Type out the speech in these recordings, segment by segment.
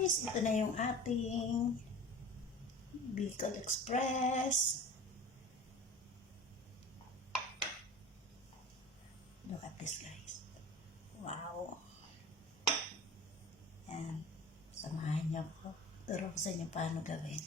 guys, ito na yung ating Bicol Express. Look at this guys. Wow. Yan. Samahan niyo ko. Turo ko sa inyo paano gawin.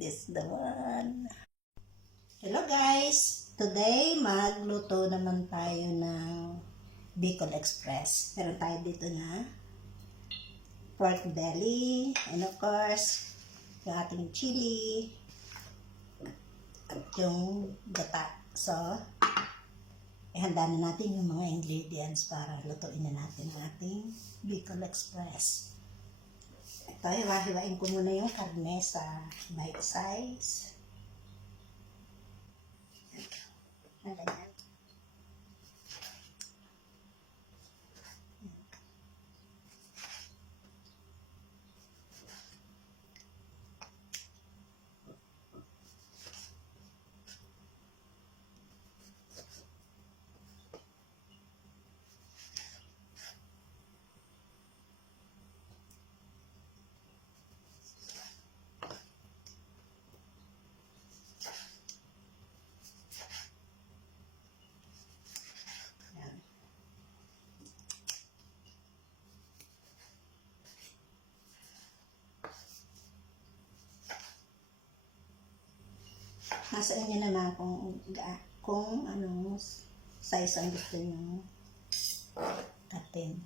This is the one. Hello guys. Today, magluto naman tayo ng Bicol Express. Meron tayo dito na pork belly, and of course, yung ating chili, at yung gata. So, ihanda na natin yung mga ingredients para lutuin na natin ang ating Bicol Express. Ito, hiwa-hiwain ko muna yung karne sa bite size. Ganyan. Nasa inyo naman kung anong size ang gusto nyo katin.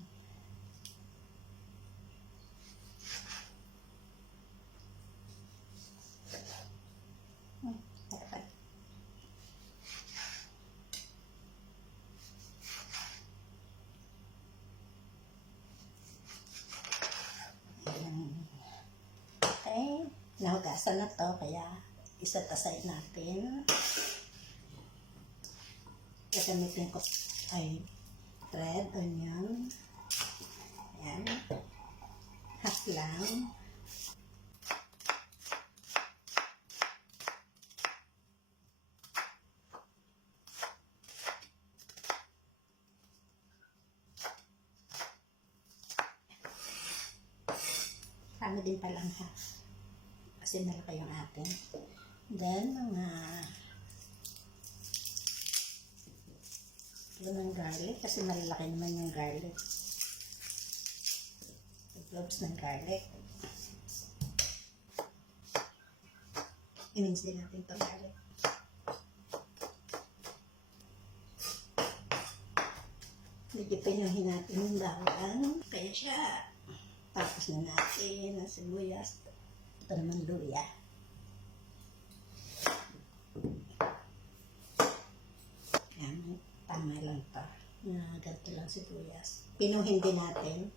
Okay. Okay. Nahugasan na to kaya isatasay natin. Gagamitin ko ay red onion. Ayan. Half lang. Kami din palang half. Kasi malaki yung atin. Then, mga ng garlic, kasi malalaki naman yung garlic. Cloves ng garlic. I-mince din natin itong garlic. Medyo pinuhin natin yung bawang. Kaya siya. Tapos na natin ang sibuyas. Ito naman luya. Yan, tama lang pa. Ganito lang sibuyas. Pinuhin din natin.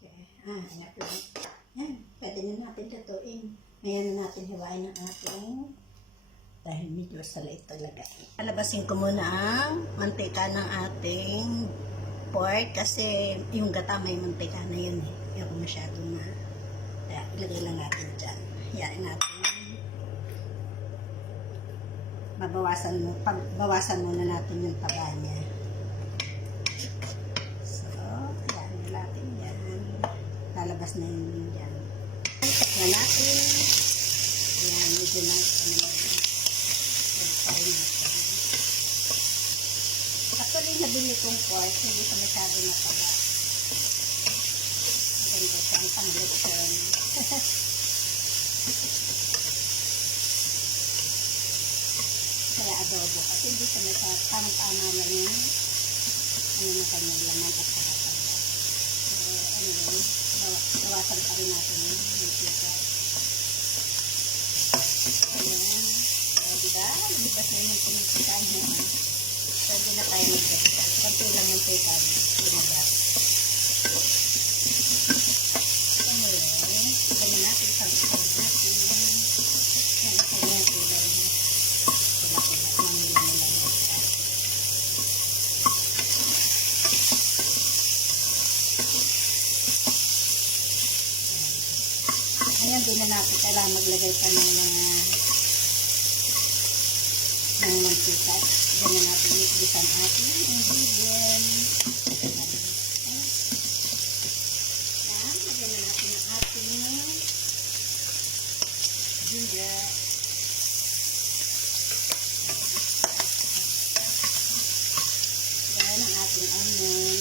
Okay. Ayan lang. Yan, pwede na natin lutuin. Ngayon na natin hiwain ang ating dahil medyo salay talaga. Alabasin ko muna ang mantika ng ating pork kasi yung gata may mantika na yun eh. Hindi ako masyado na. Kaya ilagay lang natin dyan. Hiyain natin. Bawasan muna natin yung taba niya. So, hiyain natin yan. Lalabas na yun dyan. Takpan natin. Ayan, medyo na actually, nabili kong pork, hindi siya masyado nataba. Maganda siya ang pang-lechon. Kaya adobo, kasi hindi siya masyado, tama-tama lang yung na kanyang laman at kakataba. So, anyway, bawasan pa rin natin yung mantika. Ayan. So, diba? Libas na yung mantika niya. Pwede na tayo mag-gasta. Kunti lang yung teka lumabas. Anyway, gawin natin sa natin. Yan, kanya kulay. Kulay-kulay. Mamila-mila na siya. Ayan, din na natin kailangan maglagay pa ng mga mantika. Ganyan natin mix ang ating ingredients. Yan, lagyan na natin ang ating ginger. Yan ang ating onion.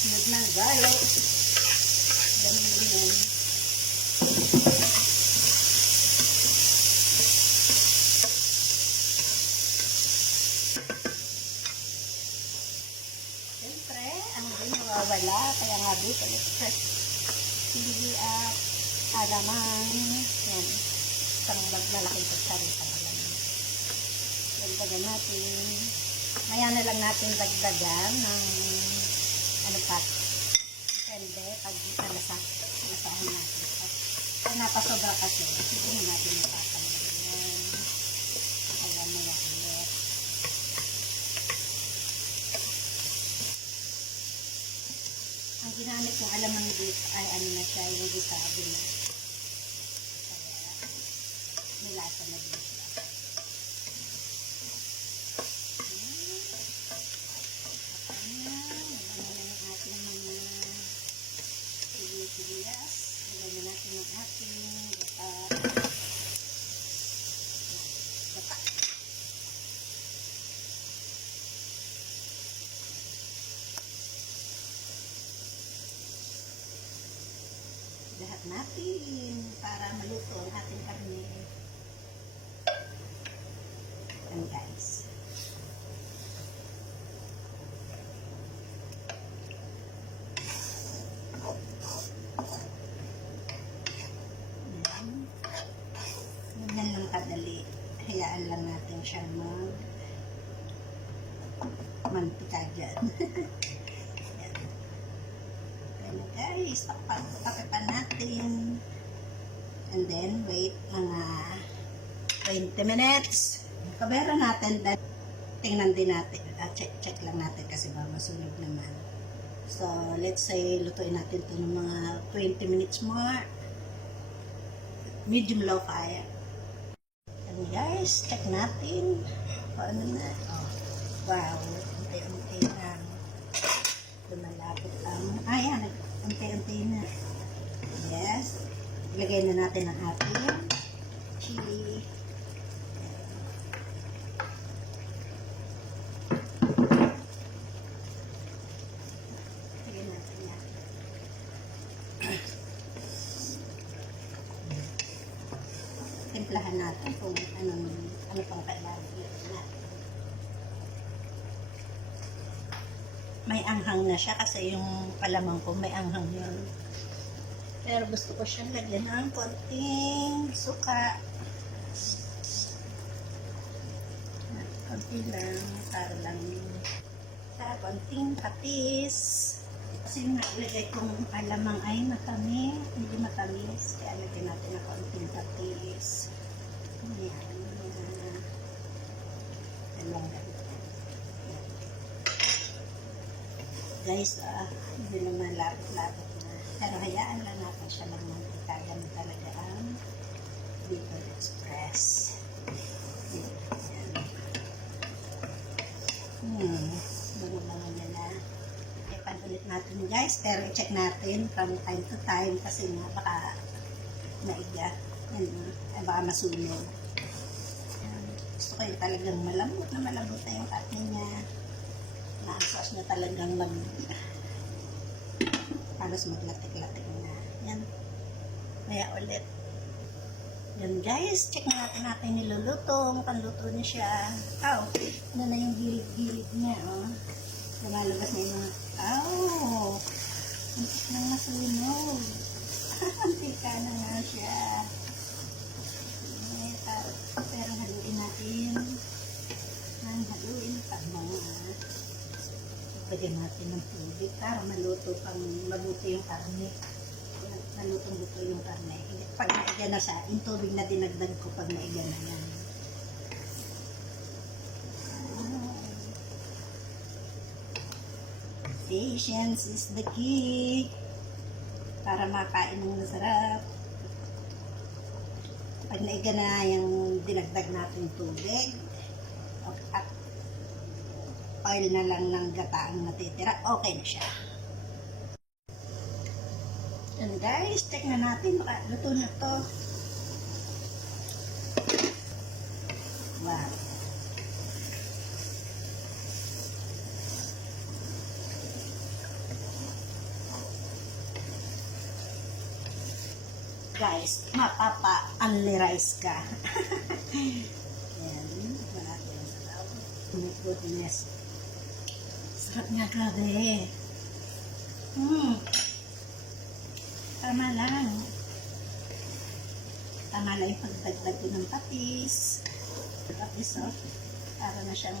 Sunod ng garlic. Ganun din yan. Siyempre, ang din nawawala. Kaya nga dito, hindi alamang. Yan. Isang maglalaking pagsarita na lang. Dagdagan natin. Maya na lang natin dagdagan ng ano pa. Depende pag alasahin natin. Pag napasobra kasi, hindi natin napapalayan. Alam mo yan ulit. Ang ginamit kong alamang dito ay ano na siya, yung gisabi na. Kaya, may lasa na din siya. Sibuyas. Lagyan na natin ang ating gata. Lahat natin para maluto ang ating karne. Yan guys. Yan lang kadali. Hayaan lang natin siya mantika dyan. Yan. Yan guys. Tapipan natin. And then, wait mga 20 minutes. Kabera natin. Tingnan din natin. Check lang natin kasi ba masunog naman. So, let's say, lutuin natin ito ng mga 20 minutes more. Medium low fire. And guys, check natin. Paano na? Oh, wow. Unti-unti lang. Lumalapot lang. Ayan, unti-unti na. Yes. Ilagay na natin ang ating chili. Ilagay natin yan. Timplahan natin kung ano pang kailangan natin. May anghang na siya kasi yung palamang ko may anghang yun. Pero gusto ko siyang lagyan ng konting suka. Konti lang, para lang sa konting patis. Kasi yung nailagay kong alamang ay matamis, hindi matamis. Kaya lagyan natin ng konting patis. Ayan. Dalawang ganito. Guys, hindi naman lapot-lapot na. Pero hayaan lang natin siya lang mantika. Ganun talaga ang Bicol Express. Ayan. Bango-bango niya na. Ipan ulit natin guys. Pero i-check natin from time to time kasi nga baka maiga. Baka masunog. Gusto ko yung talagang malambot na yung karne niya. Na-sauce niya talagang halos maglatik-latik na. Yan. Kaya ulit. Yan guys, check natin niluluto. Mukhang luto niya siya. Oh, ano na yung gilid-gilid niya, oh. Lumalabas na yung mga, oh, antik nang masunog. Antika na nga siya. Pero haluin natin. Haluin pa mga. Lagyan natin ng tubig para maluto yung karne. Malutong-luto yung karne. Pag naiga na siya, yung tubig na dinagdag ko pag naiga na yan. Patience is the key para makain ng masarap. Pag naiga na yung dinagdag natin tubig at oil na lang ng gata ang natitira, okay na siya. And guys, check na natin, baka luto na to. Wow. Guys, mapapa-unli rice ka. Ayan, marami ang sarap. Oh my goodness. Sarap nga, grabe. Tama lang. Tama lang yung pagdagdag ko ng patis. Patis, oh. Para na siyang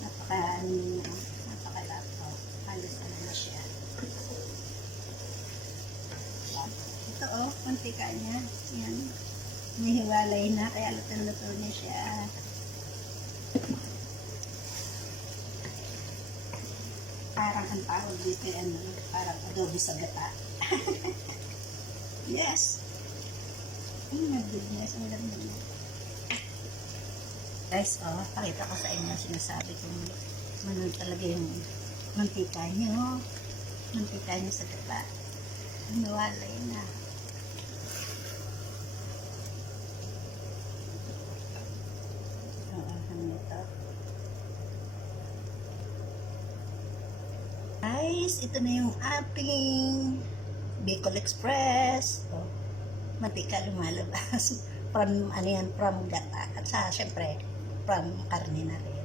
napakalap. Oh. Halos na siya. Ito, oh, mantika niya. Yan. May hiwalay na, kaya luto-luto niya siya. Parang ang tawag dito, parang adobo sa gata. Yes. Oh my goodness, ang ganda niya. Guys, oh, pakita ko sa inyo sinasabi kung ano talaga yung mantika niya, oh. Mantika niya sa gata. Nawalay na. Guys, ito na yung ating Bicol Express. Oh, mantika lumalabas. From, ano yan, from gata. At sa, syempre, from karne na rin.